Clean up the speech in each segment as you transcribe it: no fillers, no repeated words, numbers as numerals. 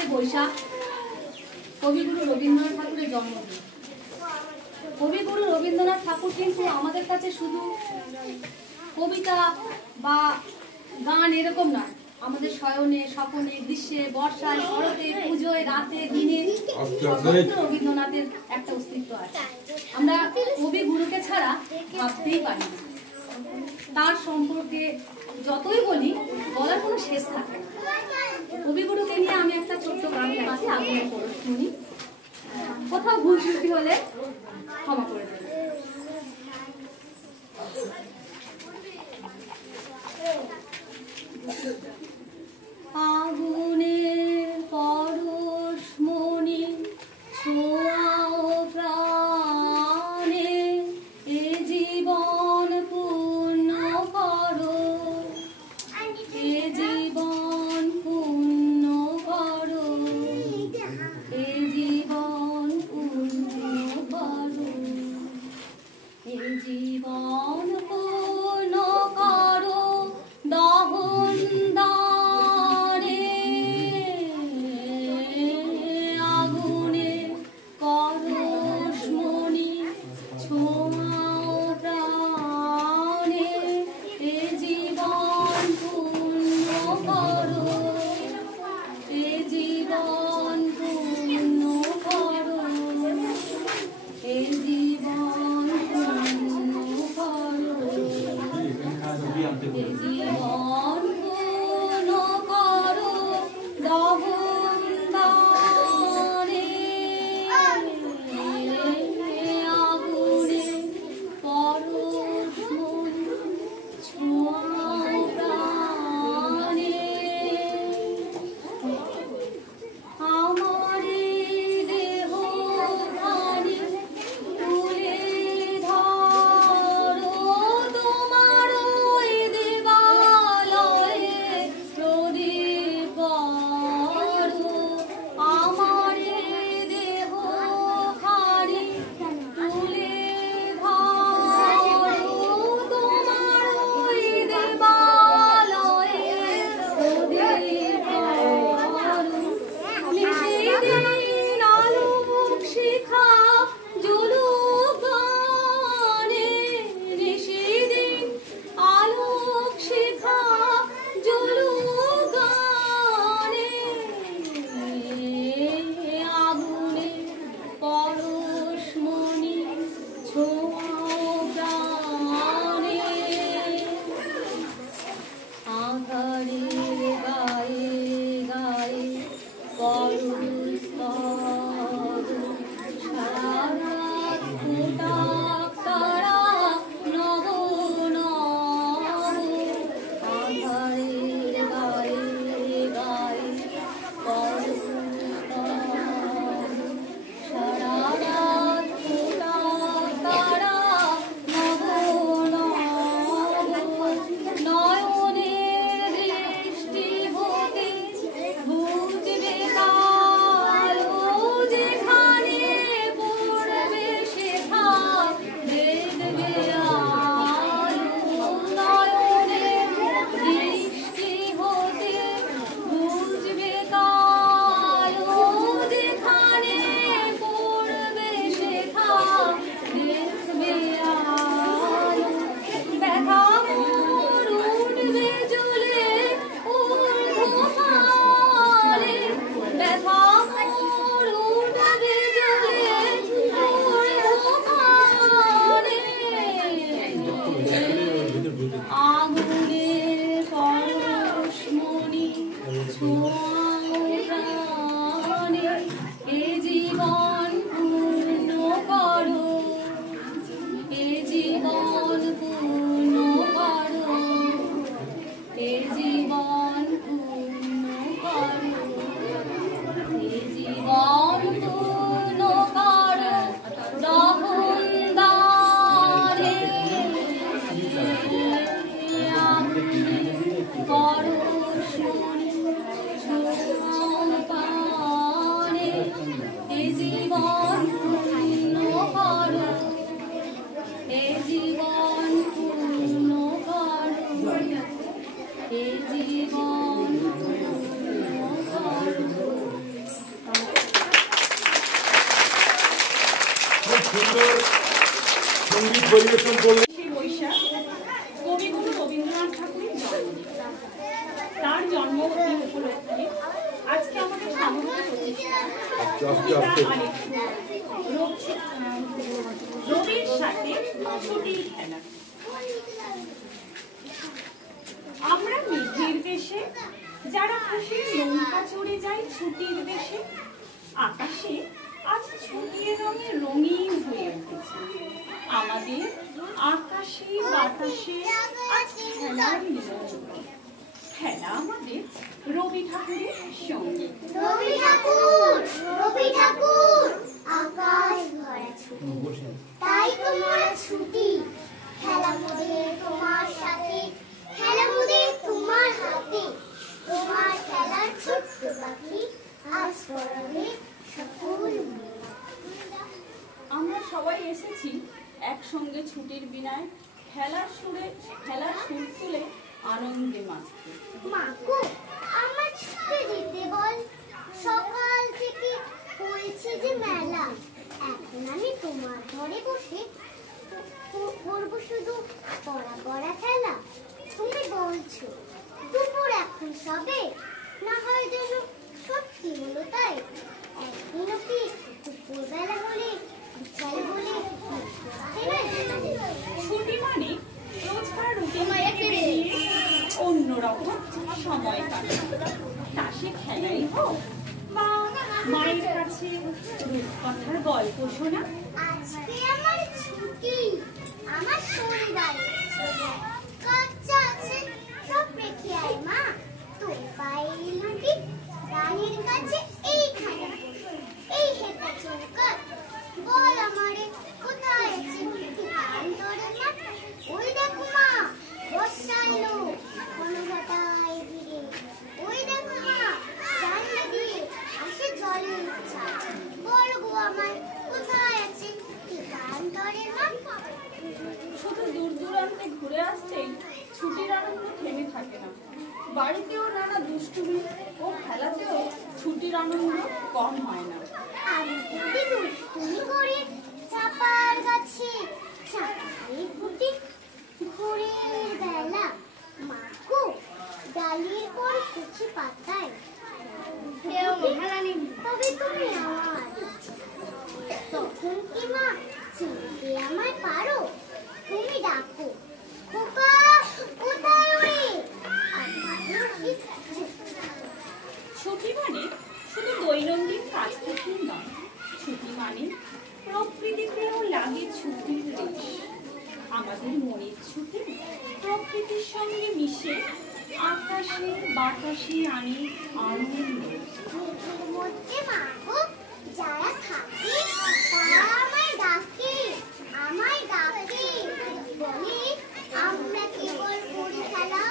22শে বৈশাখ কবিগুরু রবীন্দ্রনাথ ঠাকুরের জন্মদিন। কবিগুরু রবীন্দ্রনাথ ঠাকুর কিন্তু আমাদের কাছে শুধু কবিতা বা গান এরকম নয়, আমাদের শয়নে, স্বপনে, গ্রীষ্মে, বর্ষায়, শরতে, পুজোয়, রাতে, দিনে রবীন্দ্রনাথের একটা অস্তিত্ব আছে। আমরা কবিগুরুকে ছাড়া ভাবতেই পারি না। তার সম্পর্কে যতই বলি, বলার কোনো শেষ থাকে না। কবিগুরুকে নিয়ে আমি একটা ছোট্ট গান গাইছি, আগুনের পরশ শুনি। কোথাও ভুল ত্রুটি হলে ক্ষমা করে দেবেন। আগুনের পরশ মনি ছোঁয়াও প্রাণে, এ জীবন পূর্ণ করো, এ জীবন পূর্ণ করো, এ জীবন পূর্ণ করো। সঙ্গীত পরিবেশন করলেন। বৈশাখ কবিগুরু রবীন্দ্রনাথ ঠাকুরের জন্মদিন। তার জন্মদিন উপলক্ষে আজকে আমাদের সমগ্র রবির সাথে ছুটির খেলা। আমরা মেঘের দেশে যারা খুশির নৌকা চড়ে যাই ছুটির দেশে, আকাশে আজ ছুটির রঙে রঙিন হয়ে উঠেছে আমাদের আকাশে বাতাসে আজ খেলার নিরঞ্জন। খেলা আমাদের রবি ঠাকুরের সঙ্গে। রবি ঠাকুর, রবি ঠাকুর, আকাশ ভরা ছুটি, তাই তোমার ছুটি। খেলা মোদের তোমার সাথে, খেলা মোদের তোমার হাতে। তোমার খেলার ছোট্ট পাখি আজ পড়াবে সকল। আমরা সবাই এসেছি একসঙ্গে ছুটির বিনায়, খেলার সুর তুলে আনন্দে মাততে। মাগো, আমার ছুটে যেতে বল, সকাল থেকে হয়েছে যে মেলা। এখন আমি তোমার ঘরে বসে করবো শুধু পড়া পড়া খেলা। তুমি বলছো দুপুর এখন সবে, না হয় যেন সত্যি হলো তাই। একদিনও কি দুপুরবেলা হলে বিকাল বলে ছুটি মানে রোজকার রুটিন পেরিয়ে অন্যরকম সময় কাটানো। তা সে খেলাই হোক বা মায়ের কাছে রূপকথার গল্প শোনা। আজকে আমার ছুটি, আমার শরীর আছে, কাচ্চা আছে, সব রেখে আয় মা। তোর পায়ের মাটি রানীর কাছে এইখানে, এই হেঁটে চৌকাত। বল আমারে কোথায় আছে অন্তরের মা? ওই দেখো মা, বর্ষা এলো ঘনঘটায় ঘিরে। ওই দেখো মা, জানলা দিয়ে আসে জলের ইচ্ছা। বল গো আমার কোথায় আছে অন্তরের মা? শুধু দূর দূরান্তে ঘুরে আসতেই ছুটির আনন্দ থেমে থাকে না। বাড়িতেও নানা দুষ্টুমি ও খেলাতেও ছুটির আনন্দ কম হয় না। আমি যদি দুষ্টুমি করে চাপার গাছে চাপাই ফুটি ভোরের বেলা। মাগো, ডালির পর কুচি পাতায় তবে তুমি আমার। তখন কি মা চিনতে আমায় পারো? তুমি ডাকো, খোকা কোথায় ওরে? ছুটি মানে শুধু দৈনন্দিন কাজ থেকে নয়, ছুটি মানে প্রকৃতিতেও লাগে ছুটির রেশ। আমাদের মনের ছুটি প্রকৃতির সঙ্গে মিশে আকাশে বাতাসে আনে আনন্দ। মধ্যে মাগো যারা থাকে তারা আমায় ডাকে, আমায় ডাকে। বলে আমরা কেবল করি খেলা,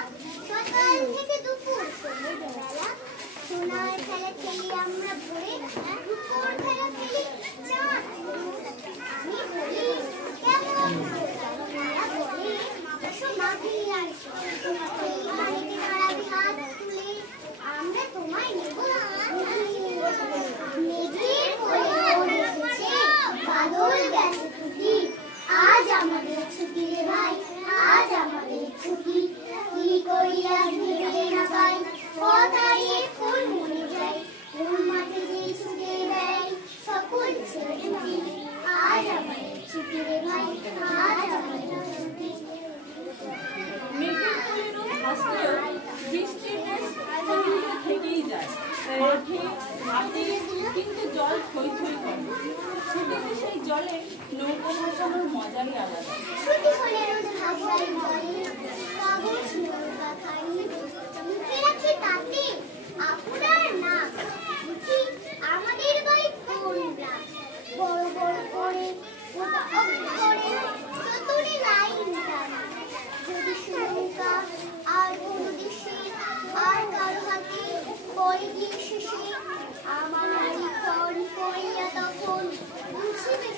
সকাল থেকে দুপুর বেলা। সোনার খেলা খেলি আমরা ভোরে, দুপুর খেলা খেলি চাঁদ। আমি বলি কেমন তারা বলে এসো মাঘি আসো, এই পানিতে নাড়াবি হাত তুলে, আমরা তোমায় নেব মেঘের কোলে এসেছে বাদল গেছে টুটি। আজ আমাদের ছুটি রে ভাই, আজ আমাদের ছুটি। কি করি আজ ভেবে না পাই, কোথায় ফুল মনে যায়। কোন মাঠে যে ছুটে বেড়াই সকল ছেড়ে ছুটি। আজ আমাদের ছুটি রে ভাই, আজ আমাদের ছুটি। মেঘের কোলে রোদ ভাসলেও বৃষ্টির রেশ প্রতিদিন থেকেই যায়। মাঠে ঘাটে কিন্তু জল থই থই করে। ছুটিতে সেই জলে নৌকো ভাসানোর মজাই আলাদা। ছুটি হলে রোজ ভাসাই জলে, কাগজ নৌকা খাই, মুখে রাখি তাতে আপনার নাম। লিখি আমাদের বাড়ি কোন গ্রাম। বড় বড় করে ওটা অক্ষরে চতুরে লাইন টানা। যদি নৌকা আর কোনো দেশে আর কারো হাতে পরে গিয়ে শেষে আমার ক্ষণ পড়িয়া তখন বুঝিবে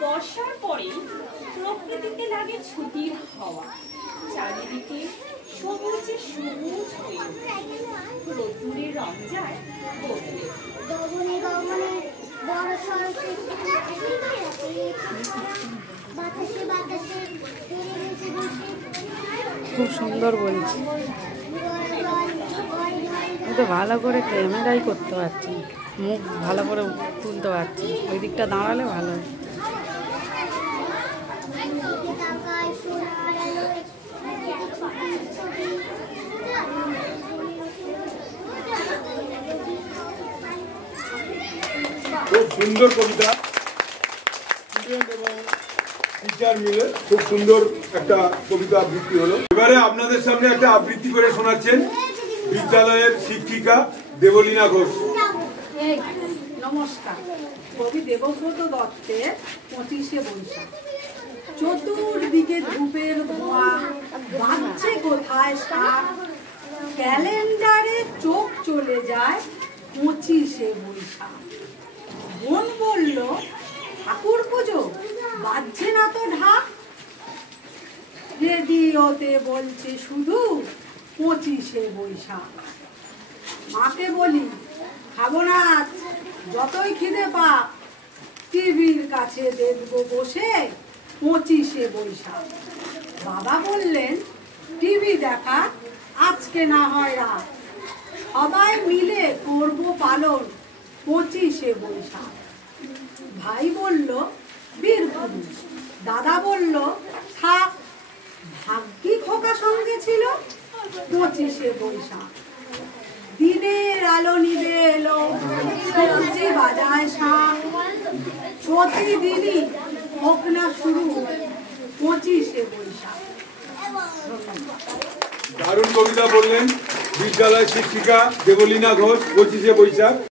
বর্ষার পরে প্রকৃতিতে লাগে ছুটির হাওয়া। চারিদিকে সবুজে সবুজ হয়ে ওঠে। রোদ্দুরে রং যায় বদলে। গগনে গগনে বড় সড়কে বাতাসে বাতাসে তেরে ভেসে ভেসে খুব সুন্দর বলছি। আমি তো ভালো করে ক্যামেরাই করতে পারছি না, মুখ ভালো করে তুলতে পারছি, ওই দিকটা দাঁড়ালে ভালো হয়। খুব সুন্দর কবিতা, স্টুডেন্ট এবং টিচার মিলে খুব সুন্দর একটা কবিতা আবৃত্তি হলো। এবারে আপনাদের সামনে একটা আবৃত্তি করে শোনাচ্ছেন বিদ্যালয়ের শিক্ষিকা দেবলীনা ঘোষ। নমস্কার। কবি দেবব্রত দত্তের 25শে বৈশাখ। চতুর্দিকে ধূপের ধোঁয়া, বাজছে কোথায় শাক, ক্যালেন্ডারে চোখ চলে যায় 25শে বৈশাখ। বোন বলল, ঠাকুর পুজো, বাজছে না তো ঢাক। রেডিওতে বলছে শুধু 25শে বৈশাখ। মাকে বলি, খাবো না আজ, যতই খিদে পাক, টিভির কাছে দেখবো বসে 25শে বৈশাখ। বাবা বললেন, টিভি দেখা আজকে না হয় রাত, সবাই মিলে করবো পালন 25শে বৈশাখ। ভাই বলল, বীর পুরুষ। দাদা বলল, থাক, ভাগ্যি খোকা সঙ্গে ছিল 25শে বৈশাখ। দিনের আলো নিভে এলো, সবজি বাজায় শাক, প্রতিদিনই হোক না শুরু 25শে বৈশাখ। দারুণ কবিতা বললেন বিদ্যালয় শিক্ষিকা দেবলীনা ঘোষ, 25শে বৈশাখ।